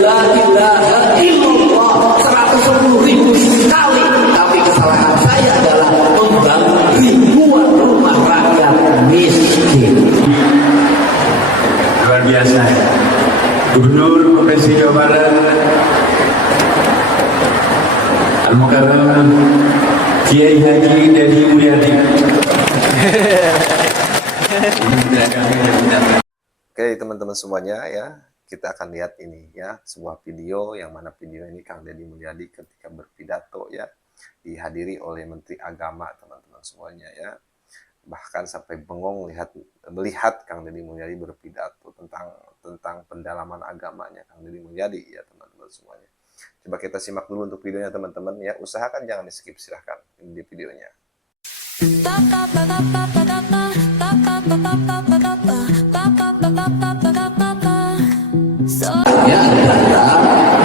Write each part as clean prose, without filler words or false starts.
la ilaha illallah 110.000 kali, tapi kesalahan saya adalah membangun ribuan rumah rakyat miskin. Luar biasa. Gubernur Provinsi Jawa Barat Al-Mukarram Kiai Haji Dedi Mulyadi. Oke teman-teman semuanya ya, kita akan lihat ini ya, sebuah video yang mana video ini Kang Dedi Mulyadi ketika berpidato ya, dihadiri oleh Menteri Agama teman-teman semuanya ya. Bahkan sampai bengong melihat Kang Dedi Mulyadi berpidato tentang pendalaman agamanya Kang Dedi Mulyadi ya teman-teman semuanya. Coba kita simak dulu untuk videonya teman-teman ya, usahakan jangan di skip, silahkan ini videonya. Ya,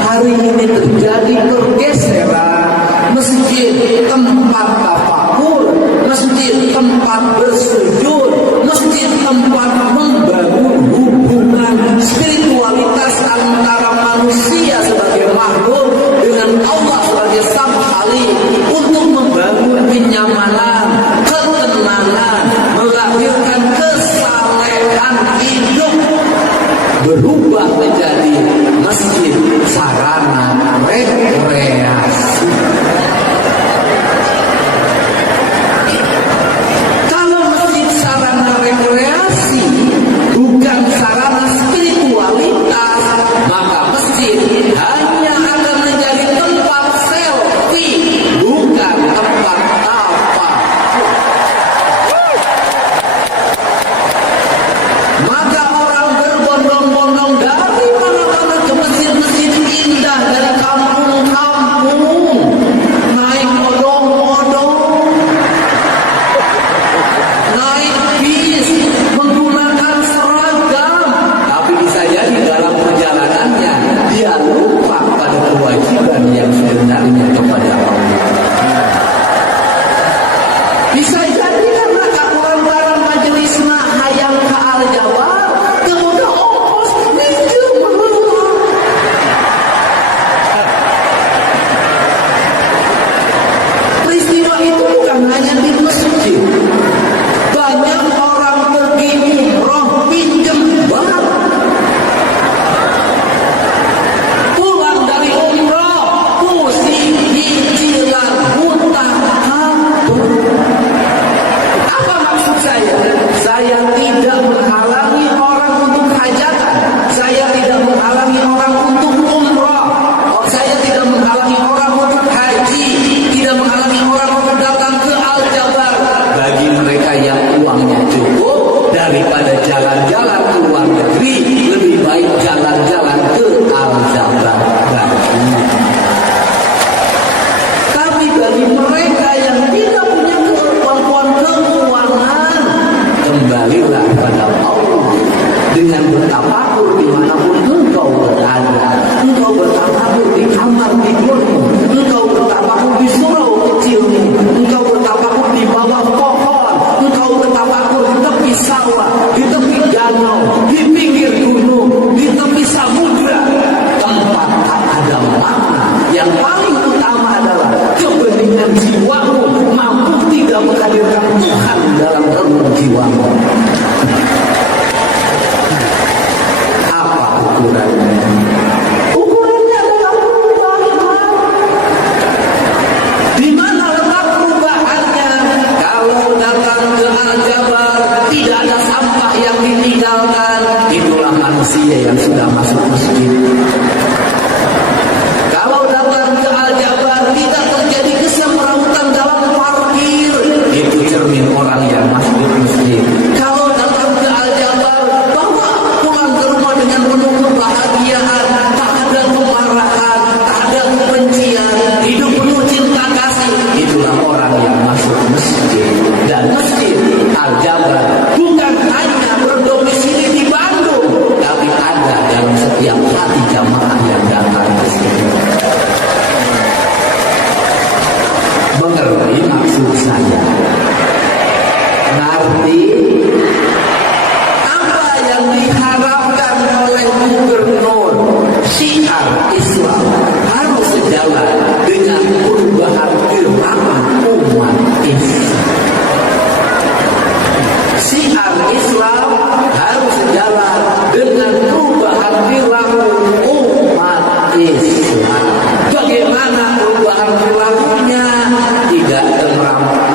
hari ini terjadi pergeseran masjid tempat tafakur, masjid tempat bersujud, masjid tempat membangun hubungan spiritualitas antara manusia sebagai makhluk dengan Allah sebagai Sang Khalik, untuk membangun kenyamanan, ketenangan, melahirkan kesalehan hidup, berubah menjadi masjid sarana rekreasi. Kalau masjid sarana rekreasi bukan sarana spiritualitas, maka masjid hanya akan menjadi tempat selfie, bukan tempat tafakur. Maka orang berbondong-bondong dari mana-mana ke masjid-masjid indah dari kampung-kampung, naik odong-odong, naik bis, menggunakan seragam, tapi bisa jadi dalam perjalanannya dia lupa pada kewajiban yang sebenarnya kepada Allah. Bisa jadi karena kakurantaran majelis hayang ke Al-Jabar, kemudian ongkos minjem. Peristiwa itu bukan hanya di masjid. Banyak orang pergi umroh pinjam bank. Pulang dari umroh pusing cicilan hutang kabur. Apa maksud saya? Saya tidak menghalangi orang untuk hajatan. Saya tidak menghalangi orang untuk umrah. Saya tidak menghalangi orang untuk haji. Tidak menghalangi orang untuk datang ke Al-Jabar. Bagi mereka yang uangnya cukup, daripada jalan-jalan ke luar negeri, lebih baik jalan-jalan ke Al-Jabar. Tapi bagi mereka yang tidak punya kemampuan keuangan, kembalilah pada Allah dengan bertafakur dimanapun engkau berada. Engkau bertafakur di kamar tidurmu, engkau bertafakur di surau kecilmu, engkau bertafakur di bawah pohon, engkau bertafakur di tepi sawah, di tepi danau, di pinggir gunung, di tepi samudra. Tempat tak ada makna. Yang paling utama adalah kebeningan jiwamu mampu tidak menghadirkan Tuhan dalam relung jiwamu. Apa ukurannya? Ukurannya adalah perubahan. Di mana letak perubahannya? Kalau datang ke Al-Jabar tidak ada sampah yang ditinggalkan, itulah manusia yang sudah masuk masjid. Kalau datang ke Al-Jabar tidak terjadi kesemrautan dalam parkir, itu cermin orang yang masuk masjid. Kalau datang ke Al-Jabar bawa pulang ke rumah dengan penuh kebahagiaan, tak ada kemarahan, tak ada kebencian, hidup penuh cinta kasih, itulah orang yang masuk masjid. Dan masjid Al-Jabar bukan hanya berdomisili di Bandung, tapi ada dalam setiap hati jamaah yang datang ke sini. Mengerti maksud saya? Nanti apa yang diharapkan oleh gubernur si syiar Islam harus sejalan dengan perubahan perilaku umat Islam. Syiar Islam harus sejalan dengan perubahan perilaku umat Islam. Bagaimana perubahan perilakunya? Tidak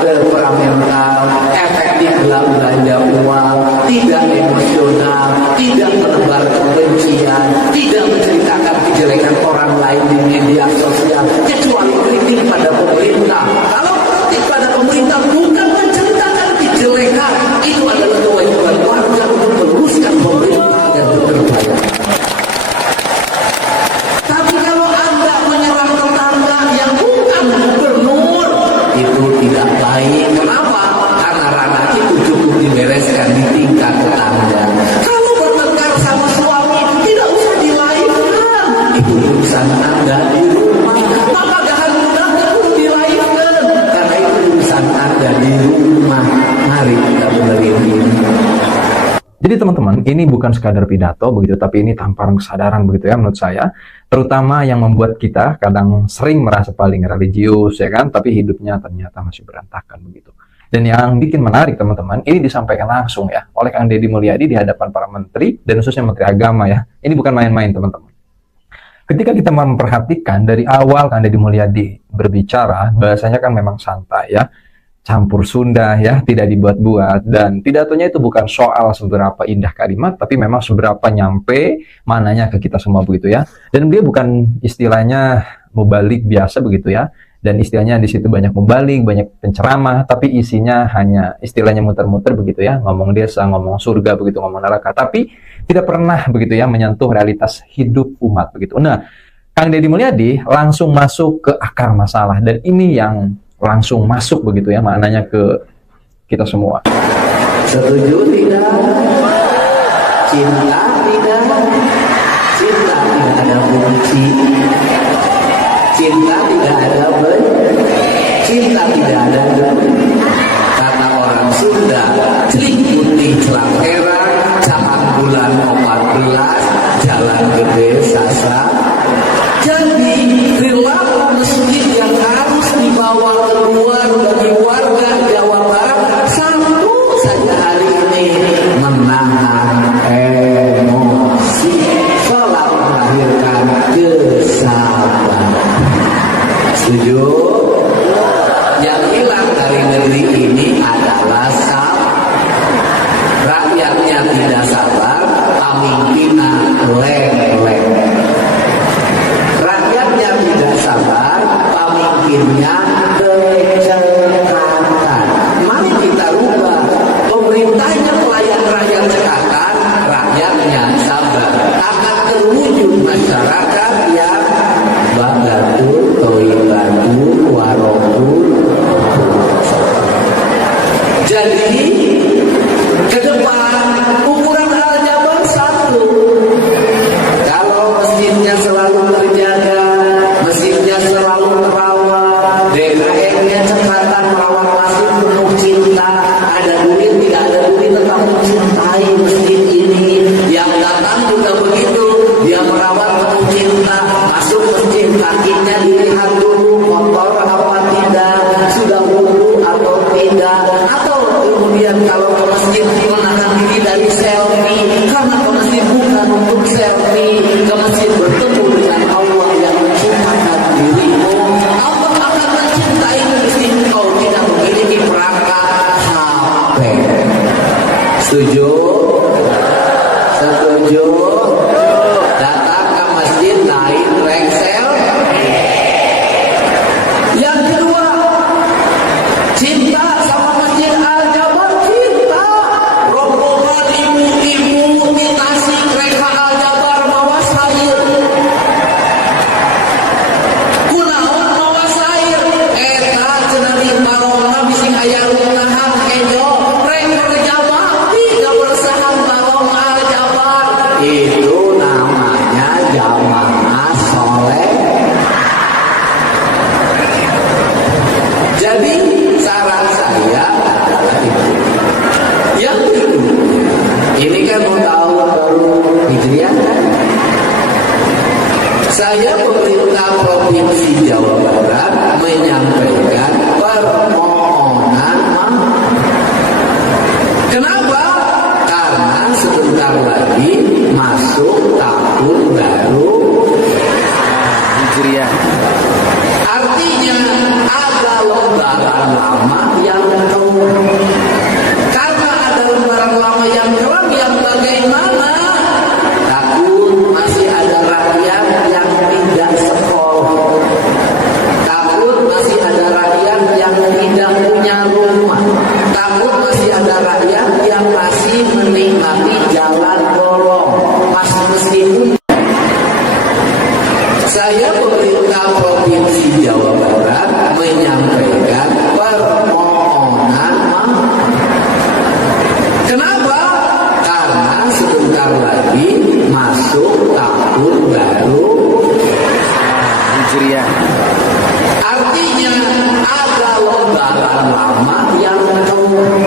temperamental, efektif dalam belanja uang, tidak emosional, tidak menebar kebencian, tidak menceritakan kejelekan orang lain di media sosial, kecuali kritik pada pemerintah. Kalau kritik pada pemerintah bukan menceritakan kejelekan, itu adalah kewajiban warga untuk meluruskan pemerintah dan bekerja. Tapi kalau Anda menyerang tetangga yang bukan gubernur, itu tidak baik. Kenapa? Karena ranah itu cukup dibereskan di tingkat tetangga. Kalau bertengkar sama suami, tidak usah dilahirkan. Itu urusan Anda di rumah. Maka jangan mudah perlu dilahirkan, karena itu urusan Anda di rumah. Mari kita benerin ini. Jadi teman-teman, ini bukan sekadar pidato begitu, tapi ini tamparan kesadaran begitu ya menurut saya. Terutama yang membuat kita kadang sering merasa paling religius ya kan, tapi hidupnya ternyata masih berantakan begitu. Dan yang bikin menarik teman-teman, ini disampaikan langsung ya oleh Kang Deddy Mulyadi di hadapan para menteri dan khususnya Menteri Agama ya. Ini bukan main-main teman-teman. Ketika kita memperhatikan dari awal Kang Deddy Mulyadi berbicara, bahasanya kan memang santai ya. Campur Sunda ya, tidak dibuat-buat, dan pidatonya itu bukan soal seberapa indah kalimat, tapi memang seberapa nyampe mananya ke kita semua begitu ya. Dan dia bukan istilahnya mubalik biasa begitu ya, dan istilahnya di situ banyak mubalik, banyak penceramah, tapi isinya hanya istilahnya muter-muter begitu ya, ngomong desa, ngomong surga begitu, ngomong neraka, tapi tidak pernah begitu ya menyentuh realitas hidup umat begitu. Nah, Kang Deddy Mulyadi langsung masuk ke akar masalah, dan ini yang langsung masuk begitu ya maknanya ke kita semua. Setuju tidak? Cinta tidak? Cinta tidak ada benci. Cinta tidak ada benci. Cinta tidak ada benci. Kata orang Sunda, celik putih celak merah, capak bulan 14, jalan gede sasa. Jadi perilaku masjid yang harus dibawa keluar bagi warga Jawa Barat satu saja hari ini, menahan emosi, sholat melahirkan kesabaran. Setuju? Yang hilang dari negeri ini adalah rakyatnya tidak sabar, pemimpinnya leng-leng. Rakyatnya tidak sabar, pemimpinnya kecekatan. Mari kita rubah. Pemerintahnya pelayan rakyat cekatan, rakyatnya sabar. Akan terwujud masyarakat yang bagatul, toibatul, warotul. Jadi ke depan ukuran Al-Jabar satu. Kalau masjidnya selalu terjaga, masjidnya selalu terawat, DKM-nya cekatan merawat masjid penuh cinta, ada duit tidak ada duit tetap mencintai masjid ini. Yang datang juga begitu, dia merawat penuh cinta, masuk masjid kakinya dilihat dulu kotor apa tidak, sudah wudu atau tidak, atau kemudian kalau ke masjid menahan diri dari selfie, karena ke masjid bukan untuk selfie, ke masjid bertemu dengan Allah yang menciptakan dirimu. Allah akan mencintai meski kau tidak memiliki perangkat HP. Setuju? Setuju? Datang ke masjid naik selfie. Saya pemerintah Provinsi Jawa Barat menyampaikan permohonan maaf. Kenapa? Karena sebentar lagi masuk tahun baru Hijriah. Artinya ada lembaran lama yang kelam. Karena ada lembaran lama yang kelam, yang bagaimana? Takut masih ada rakyat yang tidak sekolah. Takut masih ada rakyat yang tidak punya rumah. Takut masih ada rakyat yang masih menikmati jalan bolong. Meskipun saya pemerintah Provinsi Jawa Barat menyampaikan permohonan maaf. Kenapa? Karena sebentar lagi masuk tahun baru Hijriah. Artinya ada lembaran lama yang kelam.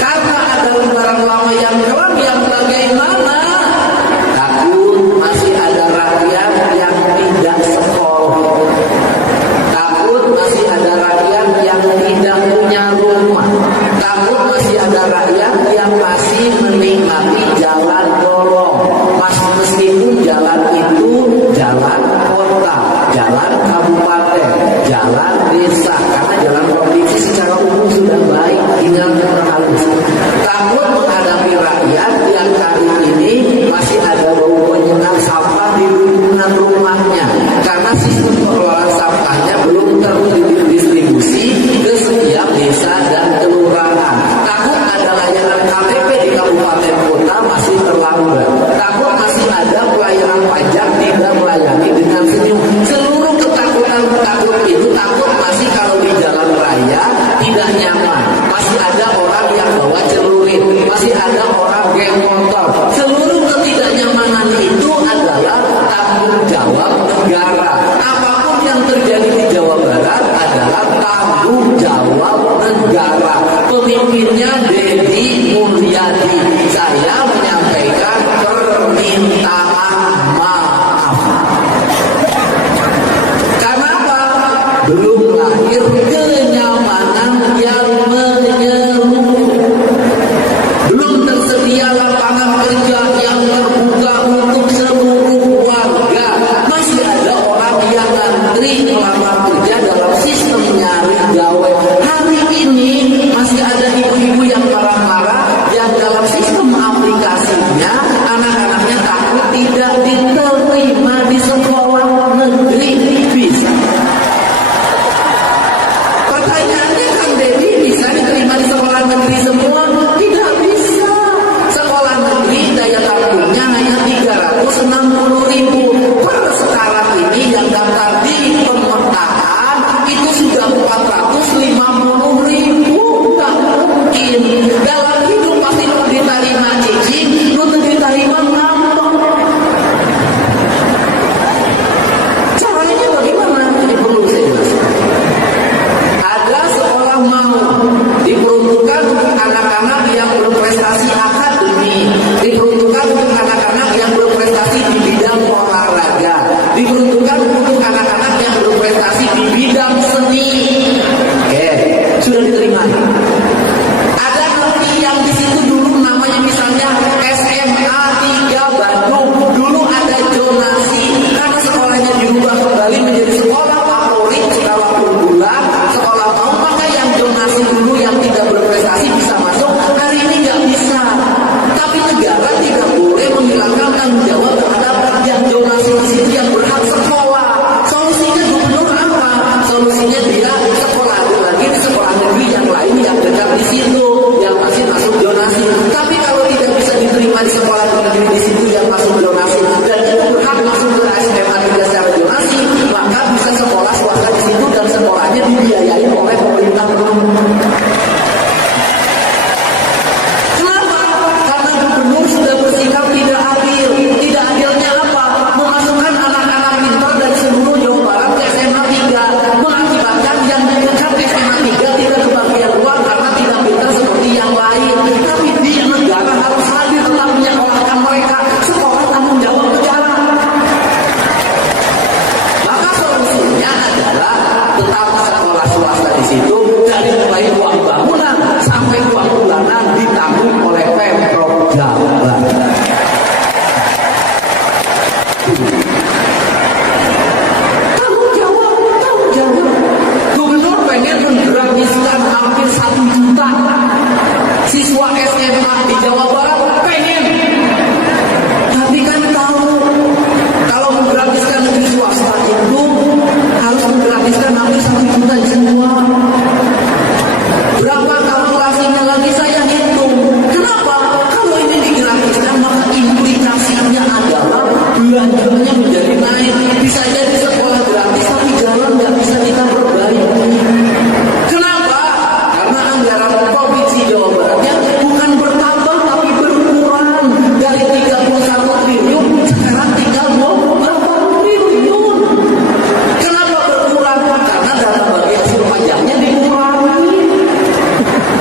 Karena ada lembaran lama yang kelam, yang bagaimana? Takut masih ada rakyat yang tidak sekolah. Takut masih ada rakyat yang tidak punya rumah. Takut masih ada rakyat yang masih menikmati jalan bolong. Meskipun jalan itu jalan kota, jalan kabupaten, jalan desa. Karena jalan provinsi secara umum sudah baik, tinggal halus. Takut menghadapi rakyat yang kali ini masih ada bau menyengat sampah di lingkungan rumahnya. Karena sistem pengelolaan sampahnya belum terdistribusi ke setiap desa dan kelurahan. Takut ada layanan KTP di kabupaten kota masih terlambat. Takut masih ada pelayanan pajak tidak melayani dengan senyum. Seluruh ketakutan itu takut masih kalau di jalan raya tidak nyaman. Masih ada orang yang bawa celurit, masih ada orang geng motor. Seluruh ketidaknyamanan itu adalah tanggung jawab negara. Apa jalan. Tanggung jawab. Gubernur pengen menggratiskan hampir 1 juta siswa SMA di Jawa Barat, pengen. Tapi kan tahu kalau menggratiskan negeri swasta itu harus menggratiskan hampir 1 juta semua. Berapa kalkulasinya lagi saya hitung. Kenapa? Kalau ini digratiskan maka implikasinya adalah belanjanya menjadi naik. Bisa jadi sekolah gratis tapi jalan nggak bisa kita perbaiki. Kenapa? Karena anggaran Provinsi Jawa Baratnya bukan bertambah tapi berkurang dari 31 triliun sekarang tinggal 20 triliun. Kenapa berkurang? Karena dana bagi hasil pajaknya dikurangi.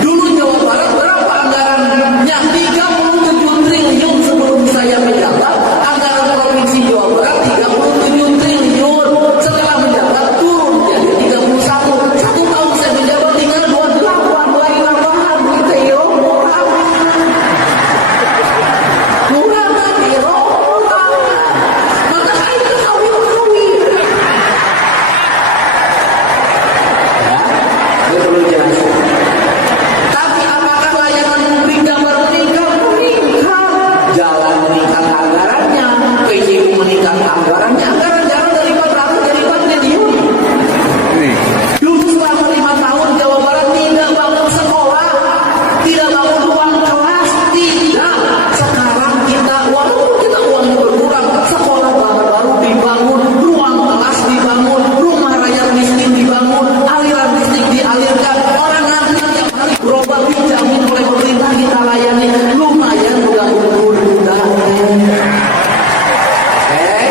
Dulu Jawa Barat berapa anggarannya? 37 triliun sebelum saya menjabat. Anggaran Provinsi Jawa Barat 37 triliun. Setelah menjabat turun jadi 31. 1 tahun saya menjabat tinggal 28. Lagi tambahan gitu ya. Murah tadi murah. Maka itu kawin. Ya, itu perlu jelaskan. Tapi apakah layanan publik dapat meningkat? Jalan meningkat anggarannya, PJU meningkat anggarannya, anggaran jalan dari 400 jadi 4 triliun. Dulu selama 5 tahun Jawa Barat tidak bangun sekolah, tidak bangun ruang kelas, tidak. Sekarang kita, walaupun kita uangnya berkurang, sekolah baru dibangun, ruang kelas dibangun, rumah rakyat miskin dibangun, aliran listrik dialirkan, orang ngantri tiap hari berobat dijamin oleh pemerintah kita layani, lumayan udah 20 juta. Oke.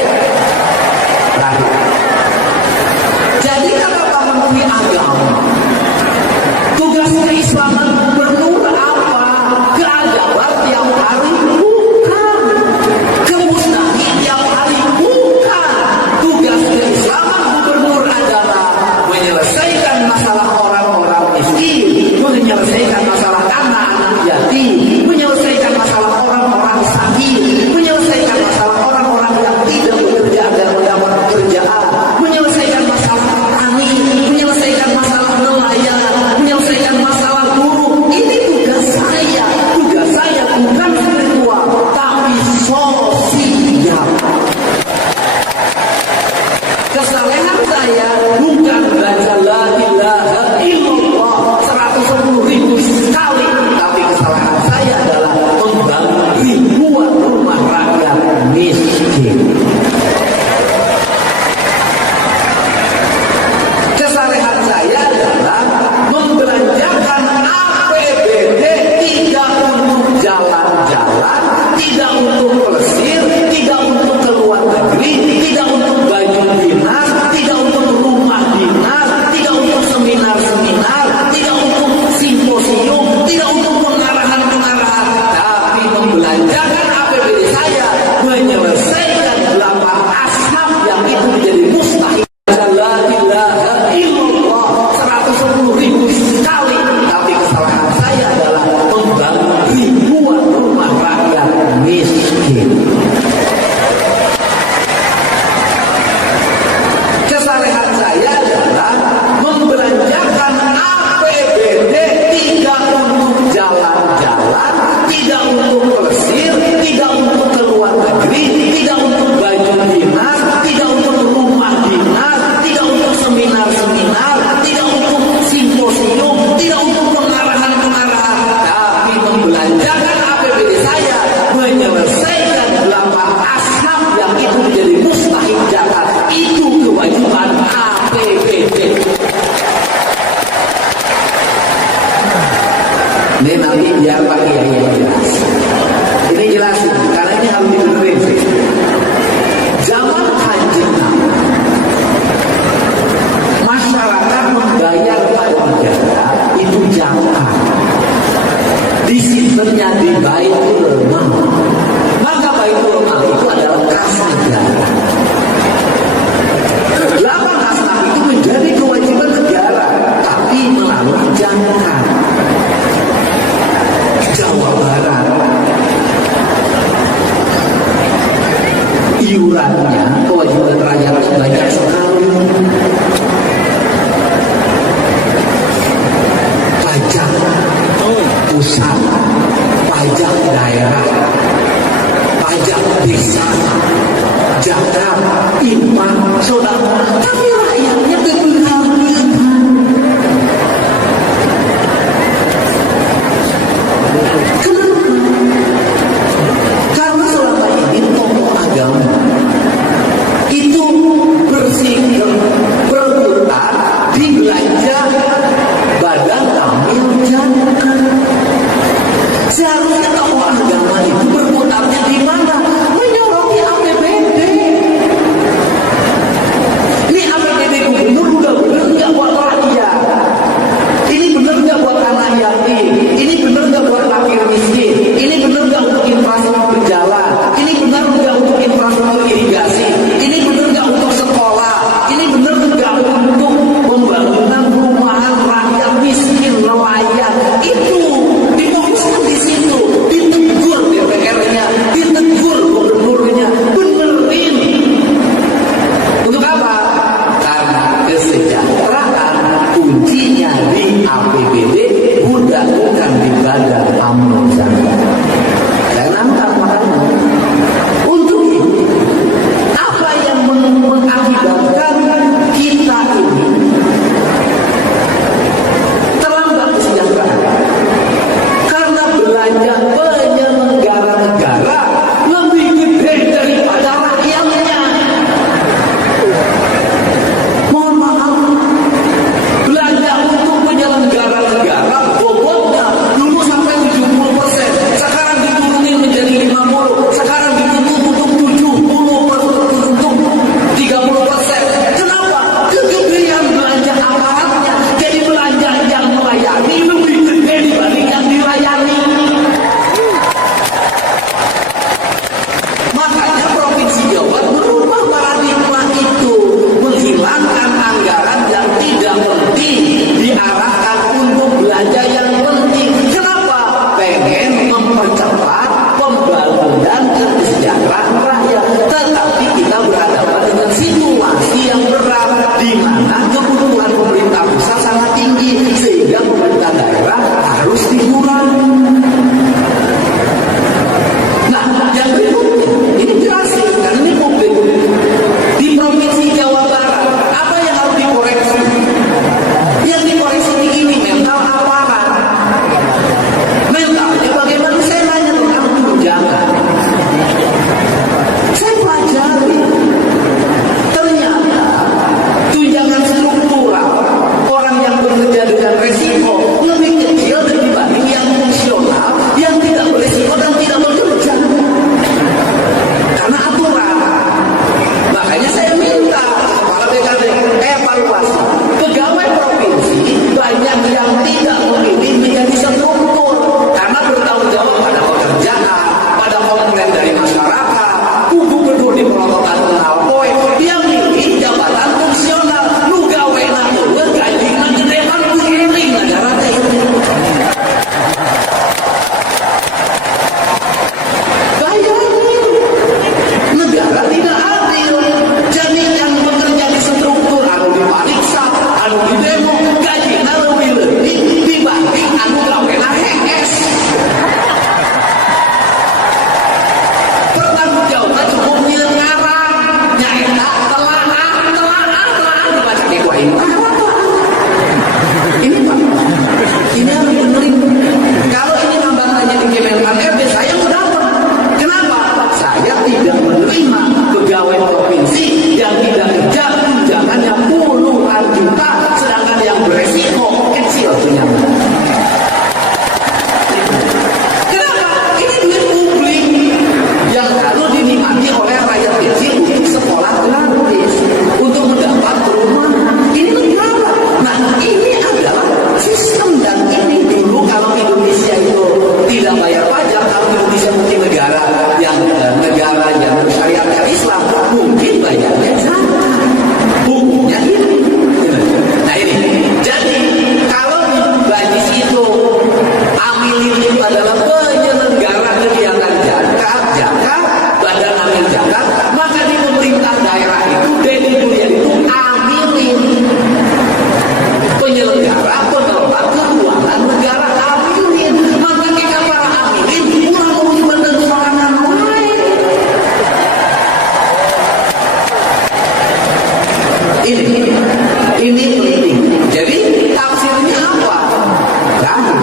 APBD bukan di badan amil zakat. Jangan angkat makanya. Untuk itu, apa yang mengakibatkan kita ini terlambat kesejahteraan? Karena belanja penyelenggara negara lebih gede daripada rakyatnya. Mohon maaf, belanja untuk penyelenggara negara bobotnya dulu sampai 70%, sekarang diturunin menjadi 50%, sekarang ditutup untuk 70%, untuk 30%. Kenapa? Kegedean belanja aparatnya, jadi belanja yang melayani lebih gede dibanding yang dilayani. Makanya Provinsi Jawa merubah paradigma itu, menghilangkan anggaran yang tidak penting, diarahkan untuk belanja yang penting. Kenapa? Pengen mempercepat pembangunan kesejahteraan rakyat. Tetapi kita berhadapan dengan situasi yang berat, di mana kebutuhan pemerintah pusat sangat tinggi, sehingga pemerintah daerah harus dikurangi. Nah, yang berikutnya, ini jelasin, karena ini publik. Di Provinsi Jawa Barat, apa yang harus dikoreksi? Yang dikoreksi ini mental aparat. Mentalnya bagaimana? Saya nanya tentang tunjangan. Saya pelajari. Ternyata tunjangan struktural orang yang bekerja dengan resiko lebih kecil dibanding yang fungsional, yang tidak beresiko dan tidak bekerja. Karena aturan. Makanya saya minta kepala BKD evaluasi. Pegawai provinsi banyak yang tidak memilih menjadi struktur karena bertanggung jawab pada pekerjaan, pada komponen dari masyarakat. Gubernur di perotokan Nalpoy, dia milih jabatan fungsional. Lu gawe namun gaji gede kan miring negara ini. Bayangin, negara tidak adil. Jadi yang bekerja di struktur, anu dipariksa, anu di demo, gajinya lebih dibanding anu gawe HES. Pertanggung jawaban cukup ngarang, nyaita telah dibaca di kuain. Ini Pak, ini harus benerin. Kalau ini nambah hanya di Kemenpan RB, saya mau dapat. Kenapa? Saya tidak menerima pegawai provinsi yang tidak kerja tunjangannya puluhan juta, sedangkan yang beresiko kecil tunjangan. Kenapa? Ini duit publik yang harus dinikmati oleh rakyat kecil untuk sekolah gratis, untuk mendapat perumahan. Ini negara. Nah, ini adalah sistem, dan ini dulu kalau Indonesia itu tidak bayar pajak, kalau Indonesia mungkin negara yang syariatnya Islam, mungkin bayarnya zakat. Hukumnya ini. Nah ini, jadi kalau di basis itu amilin itu adalah penyelenggara kegiatan zakat, badan amil zakat, maka di pemerintah daerah itu denimulian itu amilin, penyelenggara pengelola keuangan negara amilin. Maka kita para amilin kurang mau bener sorangan lain. Ini penting. Jadi tafsirnya apa? Nah,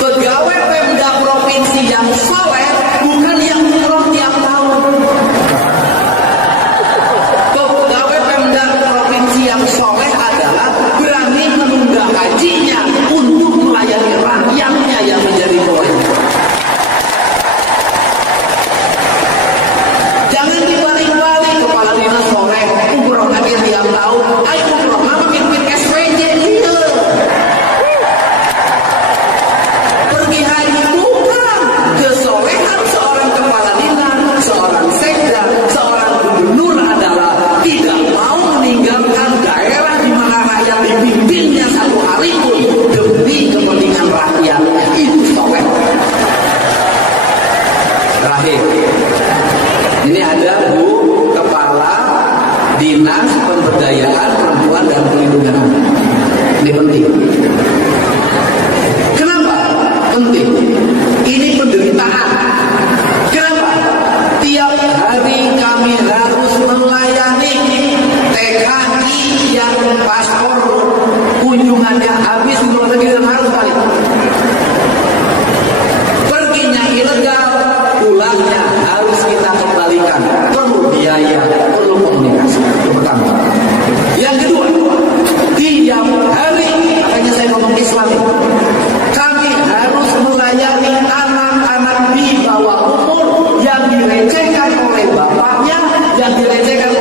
pegawai Pemda provinsi yang soleh bukan yang umroh tiap tahun. Pegawai Pemda provinsi yang soleh adalah berani menunda hajinya untuk melayani rakyatnya yang menjadi pelayan. Jangan dibalik-balik, kepala dinas soleh umroh hadir tiap tahun. Ayo umroh mama bikin SPJ iya. Pergi haji bukan kesolehan seorang kepala dinas, seorang sekda, seorang gubernur adalah tidak mau meninggalkan daerah di mana rakyat dipimpinnya satu hari pun demi kepentingan rakyat. Itu soleh. Terakhir, ini ada Bu Kepala Dinas Pemberdayaan Perempuan dan Perlindungan Anak. Ini penting.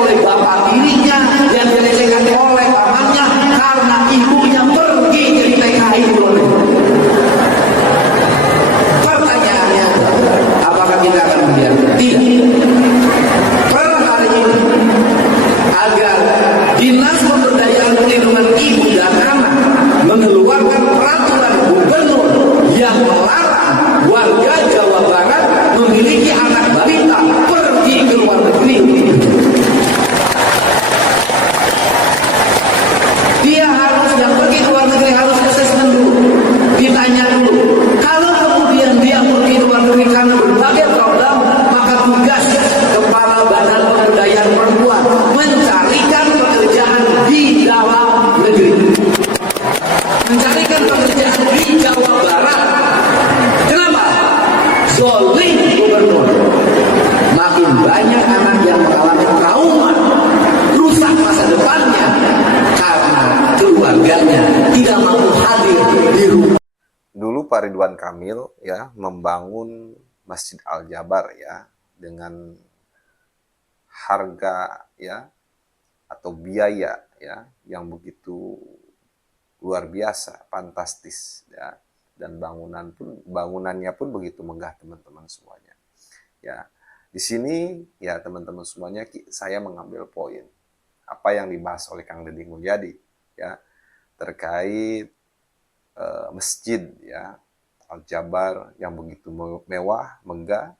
oleh bapak dirinya, yang dilecehkan oleh pamannya karena ibunya pergi jadi TKI luar negeri. Pertanyaannya, apakah kita akan membiarkan? Tidak. Per hari ini, agar Dinas Pemberdayaan Perlindungan Ibu dan Anak mengeluarkan peraturan gubernur yang melarang warga Jawa Barat memiliki anak balita pergi ke luar negeri. Dia harus, yang pergi ke luar negeri harus assessment dulu, ditanya dulu. Kalau kemudian dia pergi ke luar negeri karena berbagai problem, maka tugas Kepala Badan Pemberdayaan Perempuan mencarikan pekerjaan di dalam negeri, mencarikan pekerjaan di Jawa Barat. Kenapa? Zolim gubernur. Makin banyak anak yang mengalami trauma, rusak masa depannya karena keluarganya tidak mampu hadir di rumah. Dulu Pak Ridwan Kamil ya membangun Masjid Al-Jabar ya dengan harga ya atau biaya ya yang begitu luar biasa, fantastis ya, dan bangunannya pun begitu megah teman-teman semuanya. Ya, di sini ya teman-teman semuanya saya mengambil poin apa yang dibahas oleh Kang Deddy Mulyadi ya terkait masjid ya Al-Jabar yang begitu mewah, megah,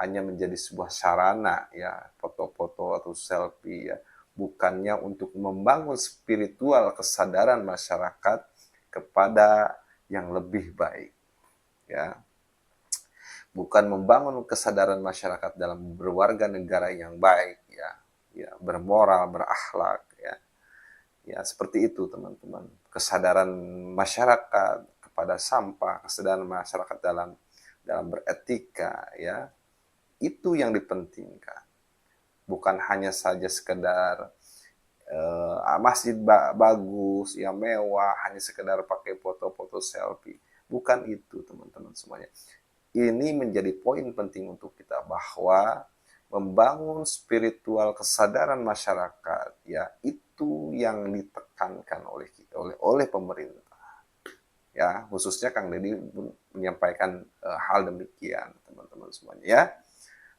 hanya menjadi sebuah sarana ya foto-foto atau selfie ya, bukannya untuk membangun spiritual kesadaran masyarakat kepada yang lebih baik ya, bukan membangun kesadaran masyarakat dalam berwarga negara yang baik ya, ya bermoral, berakhlak ya seperti itu teman-teman. Kesadaran masyarakat kepada sampah, kesadaran masyarakat dalam beretika ya, itu yang dipentingkan. Bukan hanya saja sekedar masjid bagus, ya mewah, hanya sekedar pakai foto-foto selfie. Bukan itu teman-teman semuanya. Ini menjadi poin penting untuk kita bahwa membangun spiritual kesadaran masyarakat ya itu yang ditekankan oleh pemerintah. Ya, khususnya Kang Deddy menyampaikan hal demikian teman-teman semuanya ya.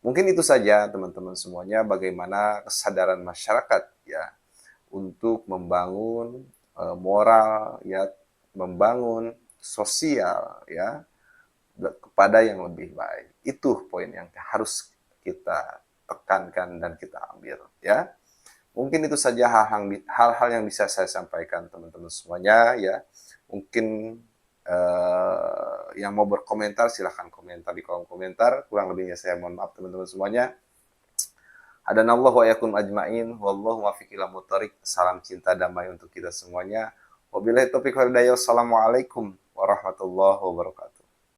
Mungkin itu saja teman-teman semuanya bagaimana kesadaran masyarakat ya untuk membangun moral ya, membangun sosial ya kepada yang lebih baik. Itu poin yang harus kita tekankan dan kita ambil ya. Mungkin itu saja hal-hal yang bisa saya sampaikan teman-teman semuanya ya. Mungkin yang mau berkomentar silahkan komentar di kolom komentar. Kurang lebihnya saya mohon maaf teman-teman semuanya. Hadanallahu wa yakum ajmain. Wallahu muwaffiq ila muthariq. Salam cinta damai untuk kita semuanya. Wabillahi taufiq wal hidayah. Wassalamualaikum warahmatullahi wabarakatuh.